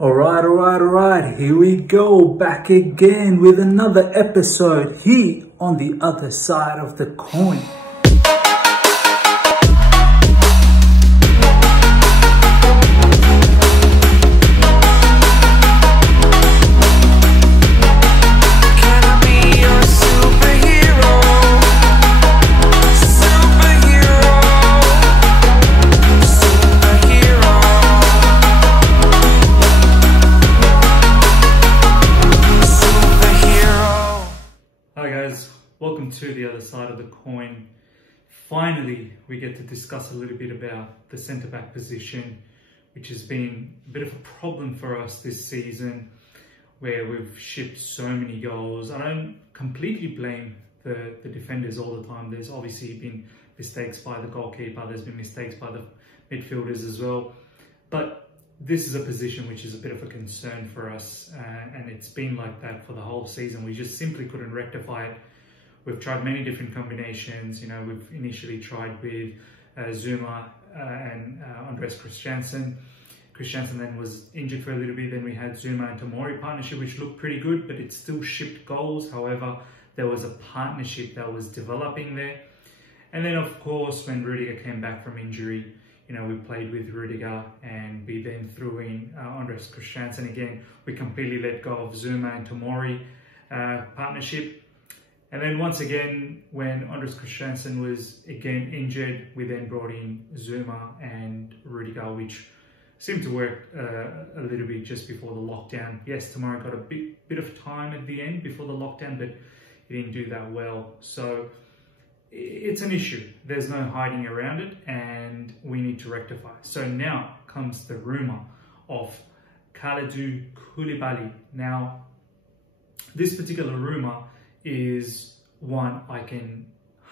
Alright, here we go, back again with another episode here on the other side of the coin. Welcome to the other side of the coin. Finally, we get to discuss a little bit about the centre-back position, which has been a bit of a problem for us this season, where we've shipped so many goals. I don't completely blame the defenders all the time. There's obviously been mistakes by the goalkeeper, there's been mistakes by the midfielders as well. But this is a position which is a bit of a concern for us, and it's been like that for the whole season. We just simply couldn't rectify it. We've tried many different combinations. We've initially tried with Zuma and Andres Christiansen. Christiansen then was injured for a little bit. Then we had Zuma and Tomori partnership, which looked pretty good, but it still shipped goals. However, there was a partnership that was developing there. And then, of course, when Rudiger came back from injury, we played with Rudiger and we then threw in Andres Christiansen again. We completely let go of Zuma and Tomori partnership. And then once again, when Andres Christiansen was again injured, we then brought in Zuma and Rudiger, which seemed to work a little bit just before the lockdown. Yes, Tomori got a bit of time at the end before the lockdown, but he didn't do that well. So it's an issue. There's no hiding around it, and we need to rectify. So now comes the rumour of Kalidou Koulibaly. Now, this particular rumour is one I can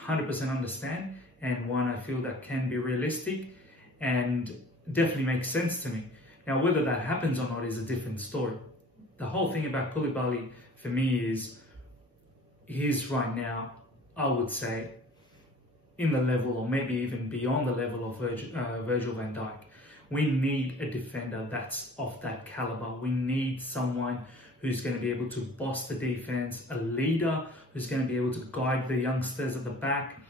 100% understand, and one I feel that can be realistic and definitely makes sense to me. Now, whether that happens or not is a different story. The whole thing about Koulibaly for me is he's right now, I would say, in the level or maybe even beyond the level of Virgil van Dijk. We need a defender that's of that caliber. We need someone who's going to be able to boss the defense, a leader who's going to be able to guide the youngsters at the back,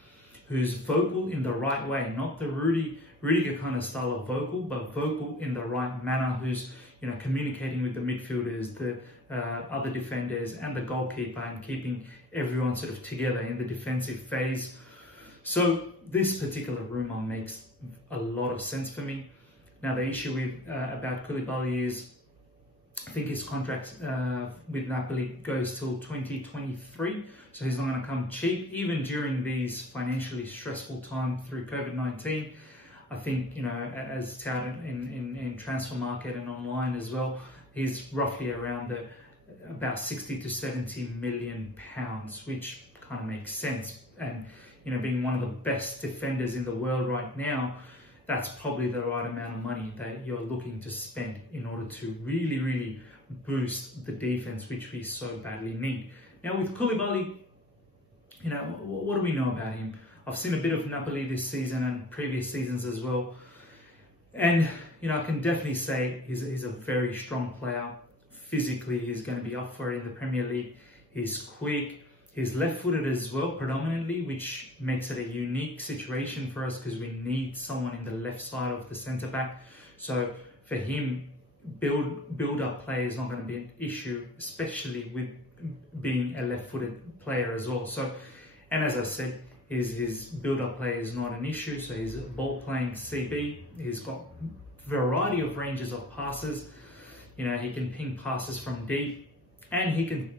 who's vocal in the right way, not the Rudiger kind of style of vocal, but vocal in the right manner, who's communicating with the midfielders, the other defenders and the goalkeeper, and keeping everyone sort of together in the defensive phase. So this particular rumour makes a lot of sense for me. Now, the issue with about Koulibaly is, I think his contract with Napoli goes till 2023, so he's not going to come cheap, even during these financially stressful times through COVID-19. I think, as touted in transfer market and online as well, he's roughly around about 60 to 70 million pounds, which kind of makes sense. And, being one of the best defenders in the world right now, that's probably the right amount of money that you're looking to spend in order to really, really boost the defense, which we so badly need. Now, with Koulibaly, what do we know about him? I've seen a bit of Napoli this season and previous seasons as well. And, I can definitely say he's a very strong player. Physically, he's going to be up for it in the Premier League. He's quick. He's left-footed as well, predominantly, which makes it a unique situation for us because we need someone in the left side of the centre-back. So for him, build-up play is not going to be an issue, especially with being a left-footed player as well. So, and as I said, his build-up play is not an issue. So he's a ball-playing CB. He's got a variety of ranges of passes. He can ping passes from deep, and he can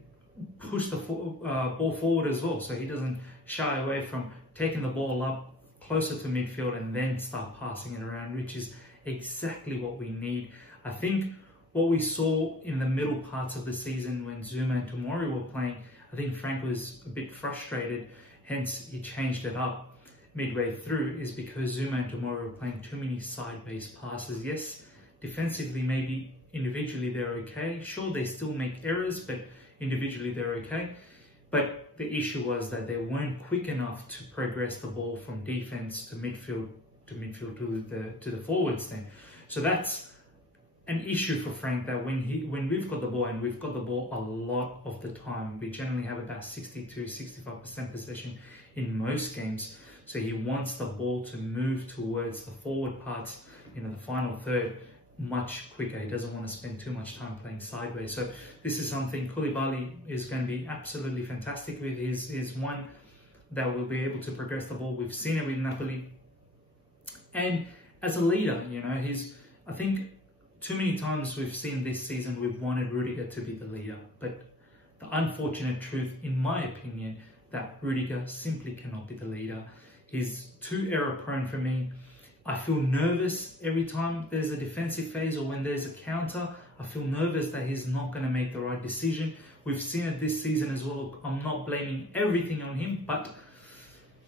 push the ball forward as well, so he doesn't shy away from taking the ball up closer to midfield and then start passing it around, which is exactly what we need. I think what we saw in the middle parts of the season when Zuma and Tomori were playing, I think Frank was a bit frustrated, hence he changed it up midway through, is because Zuma and Tomori were playing too many side-based passes. Yes, defensively, maybe individually they're okay. Sure, they still make errors, but individually they're okay. But the issue was that they weren't quick enough to progress the ball from defense to midfield to the forwards then. So that's an issue for Frank that when we've got the ball, and we've got the ball a lot of the time, we generally have about 60 to 65% possession in most games. So he wants the ball to move towards the forward parts, the final third, much quicker. He doesn't want to spend too much time playing sideways. So this is something Koulibaly is going to be absolutely fantastic with. He's one that will be able to progress the ball. We've seen it with Napoli. And as a leader, I think too many times we've seen this season, we've wanted Rudiger to be the leader. But the unfortunate truth, in my opinion, that Rudiger simply cannot be the leader. He's too error prone for me. I feel nervous every time there's a defensive phase or when there's a counter. I feel nervous that he's not going to make the right decision. We've seen it this season as well. I'm not blaming everything on him, but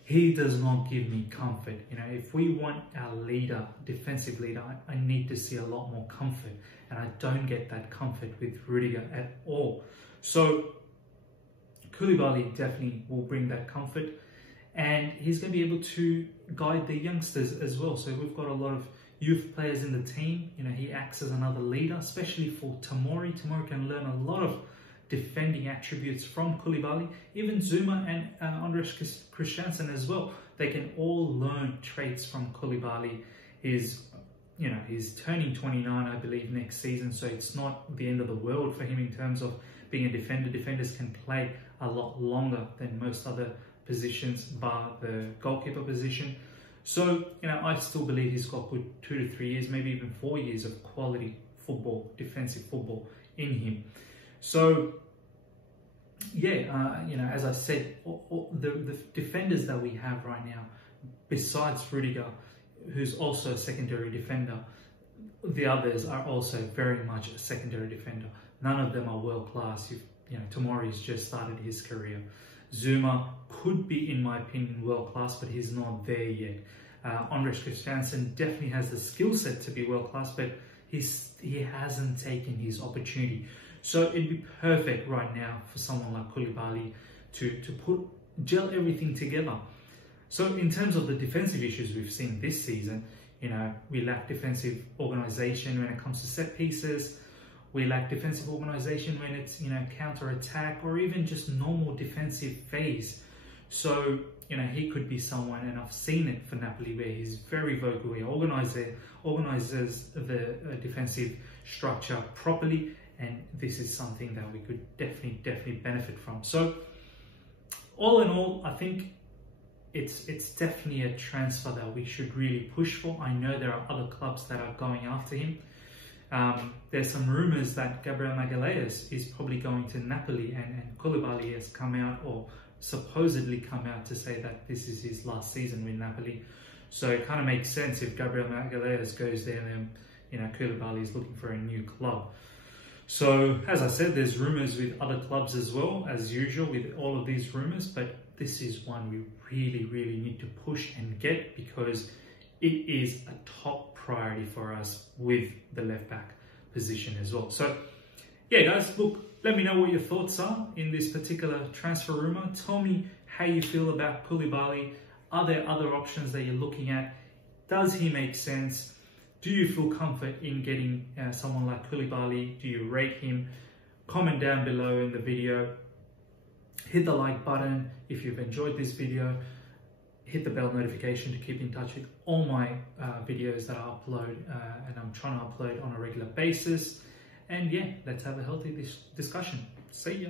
he does not give me comfort. If we want our leader, defensive leader, I need to see a lot more comfort. And I don't get that comfort with Rudiger at all. So Koulibaly definitely will bring that comfort. And he's going to be able to guide the youngsters as well. So we've got a lot of youth players in the team. He acts as another leader, especially for Tomori. Tomori can learn a lot of defending attributes from Koulibaly. Even Zuma and Andres Christensen as well. They can all learn traits from Koulibaly. He's turning 29, I believe, next season. So it's not the end of the world for him in terms of being a defender. Defenders can play a lot longer than most other positions, bar the goalkeeper position. So, I still believe he's got good 2 to 3 years, maybe even 4 years of quality football, defensive football in him. So, yeah, as I said, the defenders that we have right now, besides Rudiger, who's also a secondary defender, the others are also very much a secondary defender. None of them are world class. Tomori's just started his career. Zuma could be, in my opinion, world class, but he's not there yet. Andres Christensen definitely has the skill set to be world class, but he hasn't taken his opportunity. So it'd be perfect right now for someone like Koulibaly to gel everything together. So in terms of the defensive issues we've seen this season, we lack defensive organisation when it comes to set pieces. We lack defensive organisation when it's, counter-attack or even just normal defensive phase. So, he could be someone, and I've seen it for Napoli, where he's very vocal. He organises the defensive structure properly, and this is something that we could definitely benefit from. So, all in all, I think it's definitely a transfer that we should really push for. I know there are other clubs that are going after him. There's some rumours that Gabriel Magalhaes is probably going to Napoli, and Koulibaly has come out, or supposedly come out, to say that this is his last season with Napoli. So it kind of makes sense if Gabriel Magalhaes goes there, then Koulibaly is looking for a new club. So as I said, there's rumours with other clubs as well, as usual with all of these rumours, but this is one we really need to push and get, because it is a top priority for us with the left back position as well. So yeah, guys, look, let me know what your thoughts are in this particular transfer rumor. Tell me how you feel about Koulibaly. Are there other options that you're looking at? Does he make sense? Do you feel comfort in getting someone like Koulibaly? Do you rate him? Comment down below in the video. Hit the like button if you've enjoyed this video. Hit the bell notification to keep in touch with all my videos that I upload, and I'm trying to upload on a regular basis. And yeah, let's have a healthy discussion. See ya.